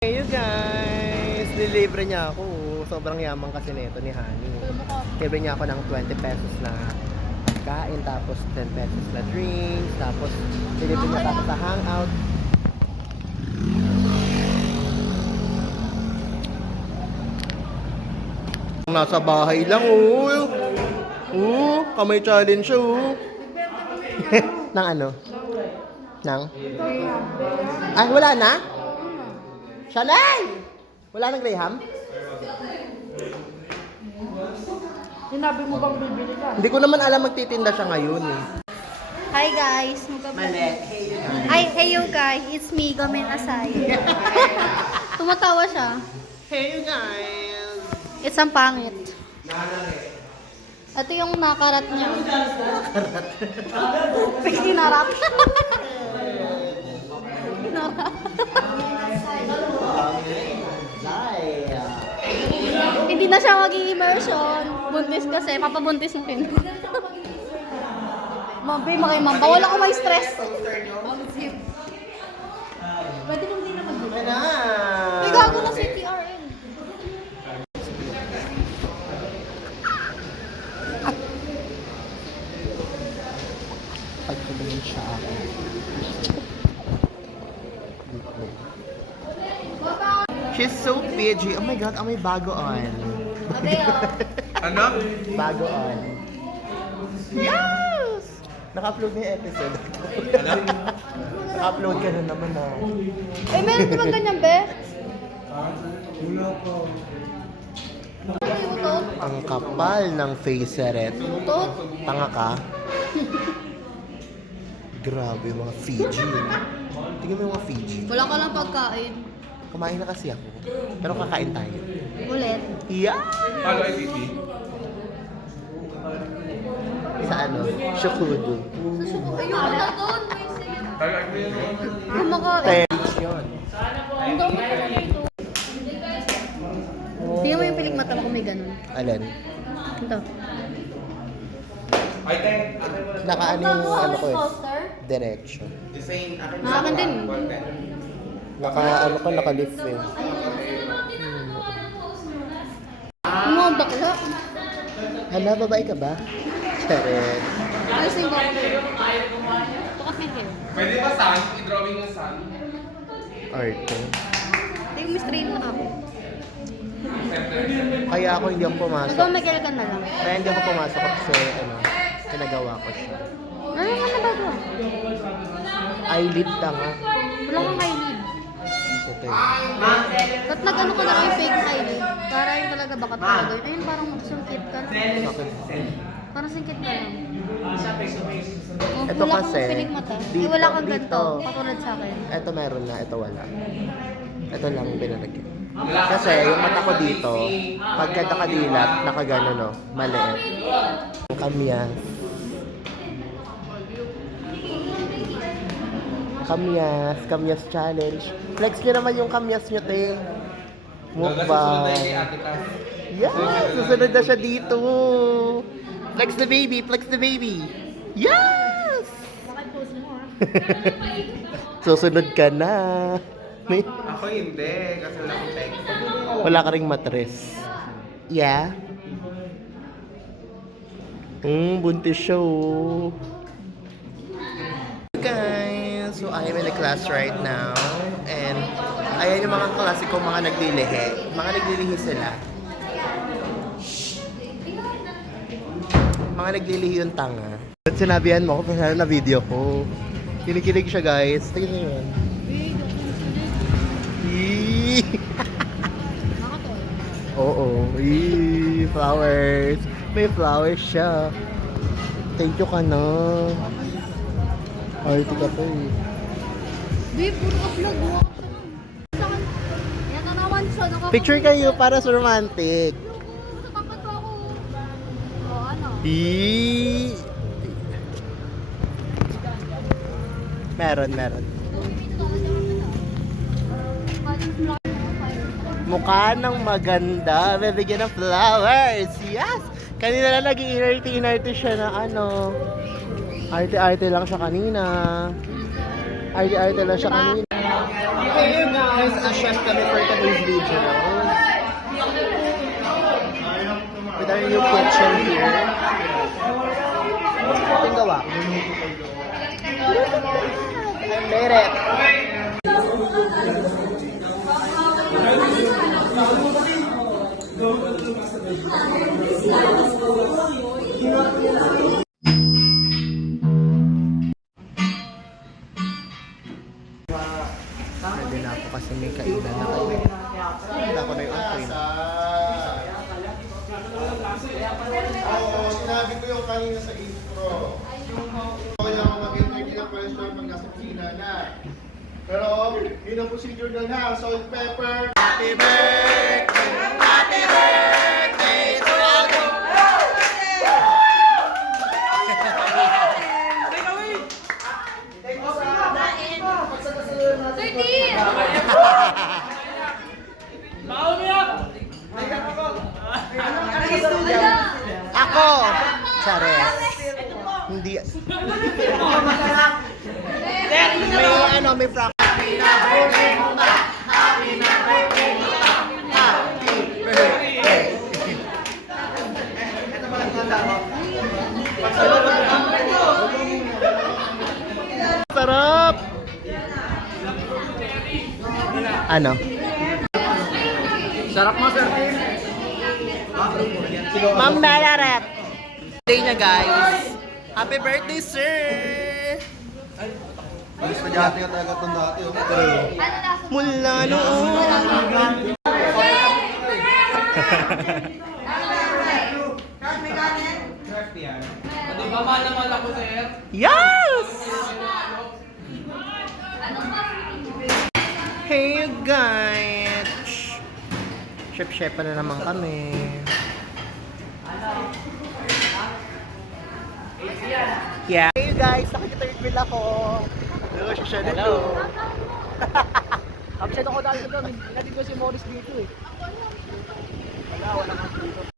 Hey you guys! Nilibre niya ako. Sobrang yaman kasi nito ni Honey. Libre niya ako ng 20 pesos na pagkain, tapos 10 pesos na drinks, tapos nilibre niya tapos sa hangout. Nasa bahay lang, oh. Kamay challenge siya, oh. Nang ano? Nang? Ay, wala na? Shalay! Wala nang Graham? Sinabi mo bang bibili ka? Hindi ko naman alam magtitinda siya ngayon, eh. Hi guys! Mali. Ay, hey you guys! It's me, Gomen Asay. Tumatawa siya. Hey you guys! It's ang pangit. Ito yung nakarat niya. Nakarat? Pinarap. Pinarap. Hindi na siya mag-immersion. Buntis kasi. Papabuntis na rin. Mabi, ma'am. Bawal ako may stress. Pwede nung hindi na mag-immersion. May gago na si TRN. Pagpagaling siya ako. She's so pidgy. Oh my God, may bago on. Ano? Bago on. Yes! Naka-upload na yung episode. Naka-upload ka na naman, ah. Eh, meron di ba ganyan, be? Wala pa. Utot? Ang kapal ng faceret. Utot? Tanga ka? Grabe, mga Fiji. Tingnan mo yung mga Fiji. Wala ka lang pagkain. Kumain na kasi ako. Pero kakain tayo. Ulit. Yeah! Paano IPP? Sa ano? Shukudu. Ayun na doon. Paano IPP? Kumakain. Tension. Ang dami ko na ito. Tingnan mo yung pilik mata mo kung may ganun. Alin? Ito. Ay, ten. Nakaano yung ano ko eh. Poster? Direction. Sa akin din. Ano ka, naka-lift eh. Ang mga bakla. Hala, babae ka ba? Charet. Ayos yung bakla. Tukat may hair. Pwede ba sun? I-drawing yung sun? Arte. Tingnan mo strain na ako. Kaya ako hindi ako pumasok. Ikaw may ka na lang. Kaya hindi ako pumasok kasi pinagawa ko siya. Ano naman na bago? Eyelid tanga. Wala kang eyelid. Ito eh. Ba't nag-ano ka na yung fake eyelid? Para yung talaga baka talaga yun. Ayun, parang sungkit ka lang. Bakit? Parang sungkit ka lang. Ito Wala kasi, kang pilik mata. dito, wala kang dito. ganito. Patulad sa akin. Ito meron na, ito wala. Ito lang pinalagyan. Kasi yung mata ko dito, pagka nakadilat, nakagano no, maliit. Kamyas. Kamyas challenge. Flex nyo naman yung kamyas nyo, te. Mukbang. Yes! Susunod na siya dito. Flex the baby! Yes! Susunod ka na. May... Ako hindi, kasi wala akong text. Wala ka ring matres. Yeah? Buntis siya, oh. Guys, so I'm in the class right now. And ayan yung mga klase ko, mga naglilihi. Mga naglilihi sila. Mga naglilihi yung tanga. At sinabihan mo ako, pero na video ko. Kinikilig siya, guys. Tingnan niyo yun. Eee! Oo. Eee, flowers. May flowers siya. Thank you ka na. Arty ka pa eh. Babe, puro ka vlog mo. Yan, nanawan siya. Picture kayo para sa romantic. Nakapato ako. O, ano? Eee! Meron. Mukha ng maganda. Bibigyan ng flowers. Yes! Kanina na naging inarte siya na ano. Arte-arte lang siya kanina. Arte-arte lang siya kanina. Hey guys, chef kami for today's video. With our new kitchen here. Ito yung gawa. Beret. Pwede na ako kasi may kainan na kayo. Handa ko na yung akin. Oo, sinabi ko yung kanina sa intro. Kaya ako mag-interview ng question pag nasa kusina na. Pero, yun ang procedure na na. Salt, pepper. Happy birthday! Happy birthday to you! Ako! Chares. Hindi. May frack. Sarap! Ano? Sarap mo, sir. Ma'am Melaret! Birthday niya, guys! Happy birthday, sir! Dati ka talaga itong dati. Mula noon. Di ba mahal ako, sir? Yes! Hey guys! Chef pa na naman kami. Yeah. Hey guys, nakikita-reveal ako. Hello, siya na to. Absent ako dahil doon. Hinatid ko si Morris dito eh. Wala kang